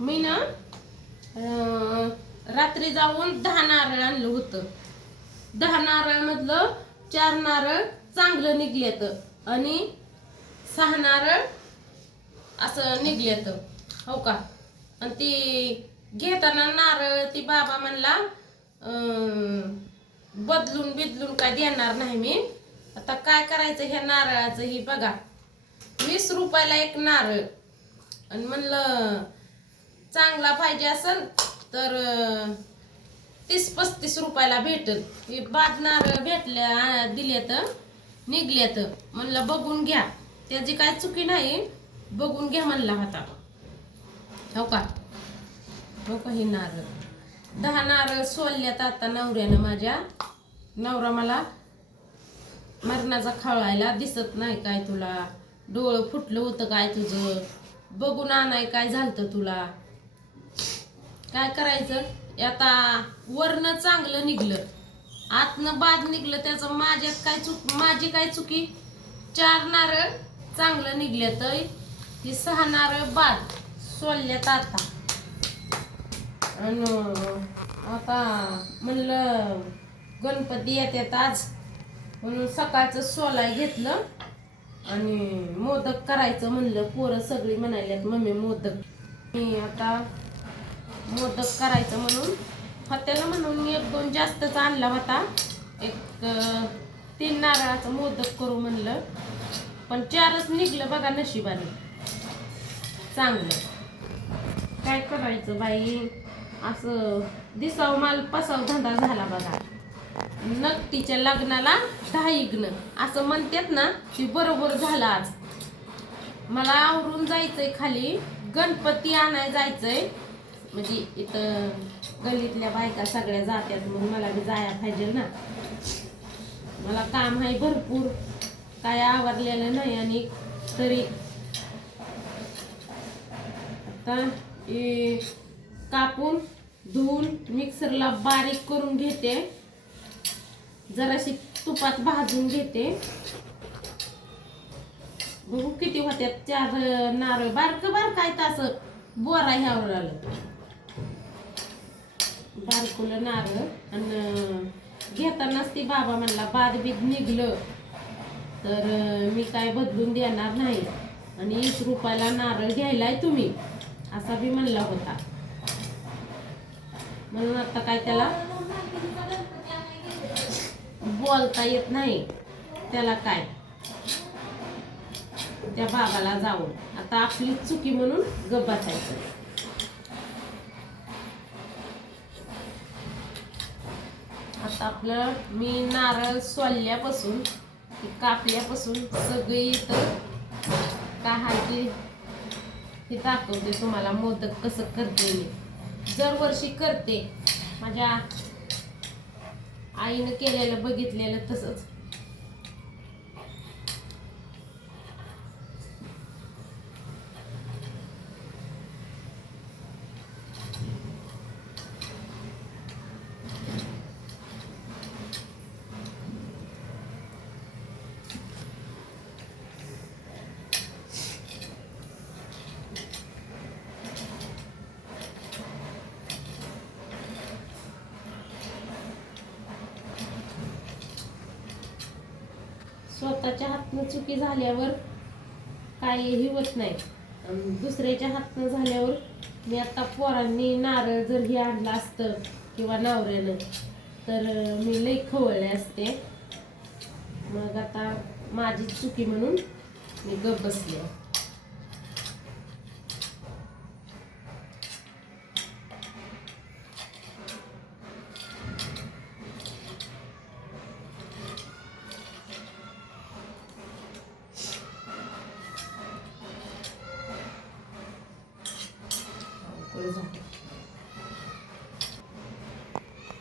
मी ना रात्री जाऊन दहा नारळ आणलं होतं. दहा नारळमधलं चार नारळ चांगलं निघलेत आणि सहा नारळ असं निघलेत. हो का? आणि ती घेताना नारळ ती बाबा म्हणला बदलून बिदलून काय देणार नाही मी. आता काय करायचं ह्या नारळाचं ही बघा. वीस रुपयाला एक नारळ. आणि म्हणलं चांगला पाहिजे असेल तर तीस पस्तीस रुपयाला भेटल. हे बाद नारळ भेटल्या आ- दिल्यात निघल्यात म्हणलं बघून घ्या. त्याची काय चुकी नाही बघून घ्या म्हणला होता. हो का? हो का हे नारळ? दहा नारळ सोलल्यात आता नवऱ्यानं माझ्या. नवरा मला मरणाचा खळायला दिसत नाही काय तुला. डोळं फुटलं होतं काय तुझं? बघून आणाय काय झालं तुला? काय करायचं? आता वरनं चांगलं निघलं. आतनं बाद निघलं त्याचं माझ्यात काय चुक माझी काय चुकी? चार नारळ चांगलं निघलं तर ही सहा नारळ बाद सोलल्यात आता. आणि आता म्हणलं गणपती येतात आज. म्हणून सकाळचं सोलाय घेतलं. आणि मोदक करायचं म्हणलं पोरं सगळी म्हणायल्यात मम्मी मोदक. मी आता मोदक करायचं म्हणून. हत्याला म्हणून मी एक दोन जास्तच आणला होता. एक तीन नारळाचं मोदक करू म्हणलं. पण चारच निघलं बघा नशिबाने. चांगलं. काय करायचं बाई? असं दिसाव माल पसाव धंदा झाला बघा. नक्कीच्या लग्नाला दहा असं म्हणतात ना की बरोबर झालं आज. मला आवरून जायचंय खाली. गणपती आणाय जायचंय. म्हणजे इथं गल्लीतल्या बायका सगळ्या जात्यात मग मला बी जाया पाहिजे ना. मला काम आहे भरपूर काय आवरलेलं नाही आणि तरी. आता कापून धुवून मिक्सरला बारीक करून घेते. जराशी तुपात भाजून घेते. बघू किती होत्यात चार नारळ बारक बारक आहेत असं बोरा ह्यावर आलं. बारकुलं नारळ आणि घेतानाच ती बाबा म्हणला बाद बीत निघलं तर मी काय बदलून देणार नाही. आणि वीस रुपयाला नारळ घ्यायलाय तुम्ही असा बी म्हणला होता. म्हणून आता काय त्याला बोलता येत नाही. त्याला काय? त्या बाबाला जाऊन. आता आपली चुकी म्हणून गप आता आपलं मी नारळ सोलल्यापासून कापल्यापासून सगळी इथं का आहे ते हे दाखवते तुम्हाला मोदक कसं करते मी. दरवर्षी करते. माझ्या आईनं केलेलं बघितलेलं तसंच. स्वतःच्या हातनं चुकी झाल्यावर काहीही होत नाही. दुसऱ्याच्या हातनं झाल्यावर मी आता पोरांनी नारळ जर हे आणलं असतं किंवा नवऱ्यानं तर मी लई खवळले असते. मग आता माझी चुकी म्हणून मी गप बसले. अवघड झालं.